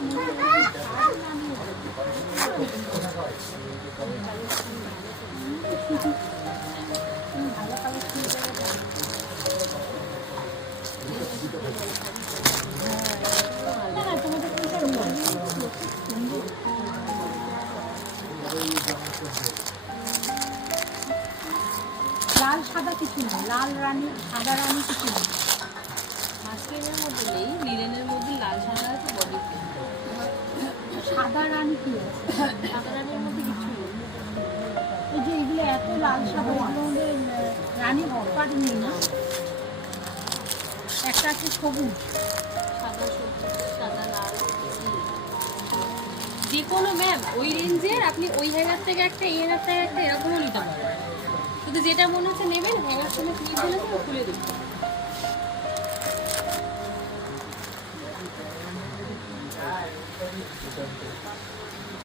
লাল সাদা কিছু না, লাল রানী সাদা রানী কিছু না। মাস্টারের মধ্যে নেই, লিলেনের মধ্যে লাল সাদা আছে, বডি সাদা রানী কি আছে? সাদা রানীর মধ্যে কিছু নেই। এই যে এগুলো এত লাল সাদা, এগুলো আমাদের রানী পাট নেই না? একটা আছে সবুজ, সাদা সবুজ, সাদা লাল, যে কোনো ম্যাম ওই রেঞ্জের আপনি ওই হ্যাঙ্গার থেকে একটা, এই হ্যাঙ্গার থেকে একটা, এরকমও নিতে পারেন। শুধু যেটা মনে হচ্ছে নেবেন, হ্যাঙ্গার সময় ক্লিপ বলে দেবো, খুলে দেবো।